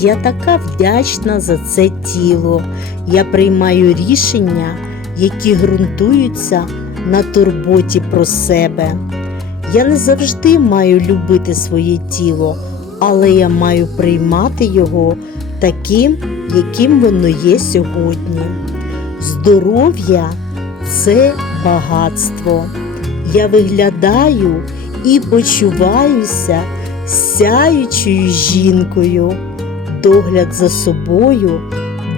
Я така вдячна за це тіло. Я приймаю рішення, які ґрунтуються на турботі про себе. Я не завжди маю любити своє тіло, але я маю приймати його таким, яким воно є сьогодні. Здоров'я це багатство. Я виглядаю і почуваюся сяючою жінкою. Догляд за собою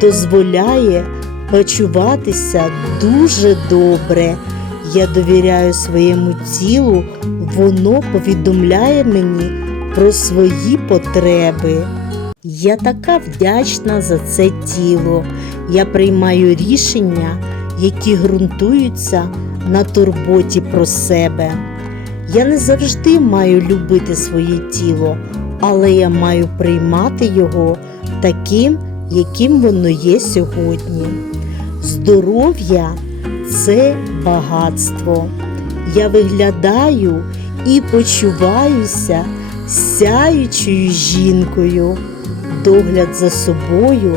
дозволяє почуватися дуже добре. Я довіряю своєму тілу, воно повідомляє мені про свої потреби. Я така вдячна за це тіло. Я приймаю рішення, які ґрунтуються на турботі про себе. Я не завжди маю любити своє тіло, але я маю приймати його таким, яким воно є сьогодні. Здоров'я це багатство. Я виглядаю і почуваюся сяючою жінкою. Догляд за собою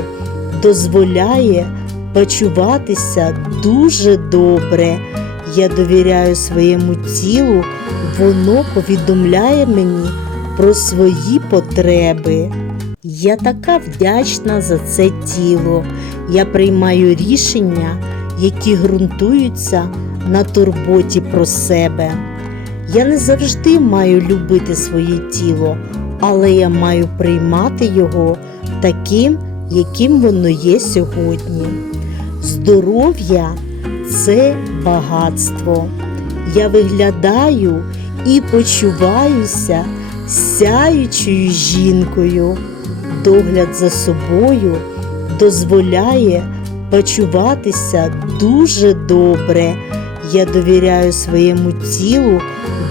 дозволяє почуватися дуже добре. Я довіряю своєму тілу, воно повідомляє мені про свої потреби. Я така вдячна за це тіло. Я приймаю рішення, які ґрунтуються на турботі про себе. Я не завжди маю любити своє тіло, але я маю приймати його таким, яким воно є сьогодні. Здоров'я це багатство. Я виглядаю і почуваюся сяючою жінкою. Догляд за собою дозволяє почуватися дуже добре. Я довіряю своєму тілу,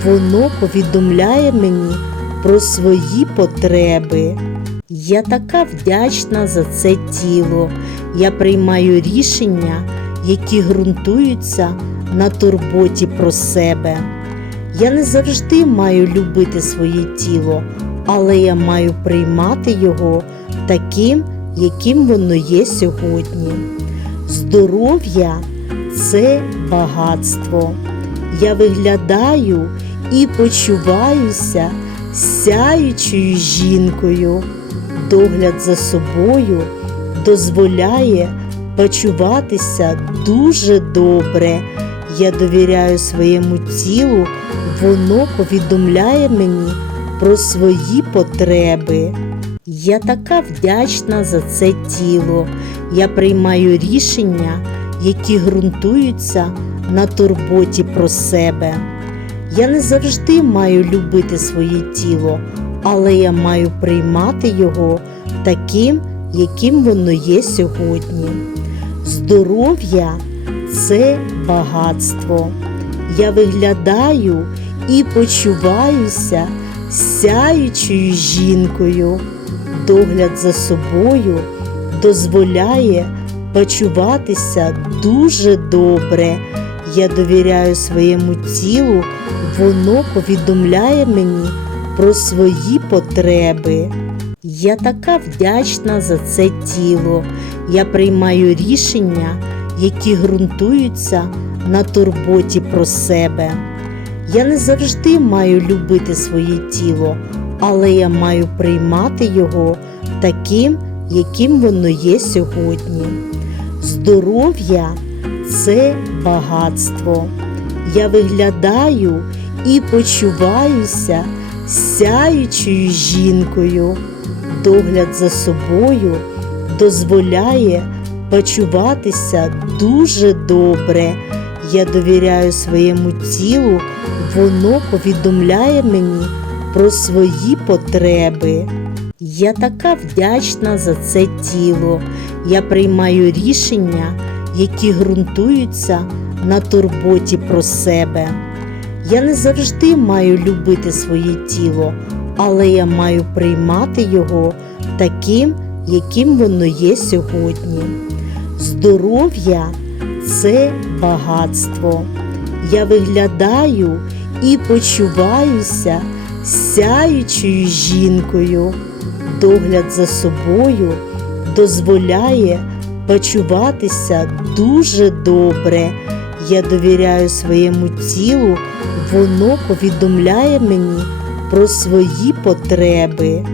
воно повідомляє мені про свої потреби. Я така вдячна за це тіло. Я приймаю рішення, які ґрунтуються на турботі про себе. Я не завжди маю любити своє тіло, але я маю приймати його таким, яким воно є сьогодні. Здоров'я це багатство. Я виглядаю і почуваюся сяючою жінкою. Догляд за собою дозволяє почуватися дуже добре. Я довіряю своєму тілу, воно повідомляє мені про свої потреби. Я така вдячна за це тіло. Я приймаю рішення, які ґрунтуються на турботі про себе. Я не завжди маю любити своє тіло, але я маю приймати його таким, яким воно є сьогодні. Здоров'я це багатство. Я виглядаю і почуваюся сяючою жінкою. Догляд за собою дозволяє почуватися дуже добре. Я довіряю своєму тілу, воно повідомляє мені про свої потреби. Я така вдячна за це тіло. Я приймаю рішення, які ґрунтуються на турботі про себе. Я не завжди маю любити своє тіло, але я маю приймати його таким, яким воно є сьогодні. Здоров'я це багатство. Я виглядаю і почуваюся сяючою жінкою. Догляд за собою дозволяє почуватися дуже добре. Я довіряю своєму тілу, воно повідомляє мені про свої потреби. Я така вдячна за це тіло. Я приймаю рішення, які ґрунтуються на турботі про себе. Я не завжди маю любити своє тіло, але я маю приймати його таким, яким воно є сьогодні. Здоров'я це багатство. Я виглядаю і почуваюся сяючою жінкою. догляд за собою дозволяє почуватися дуже добре. Я довіряю своєму тілу, воно повідомляє мені про свої потреби.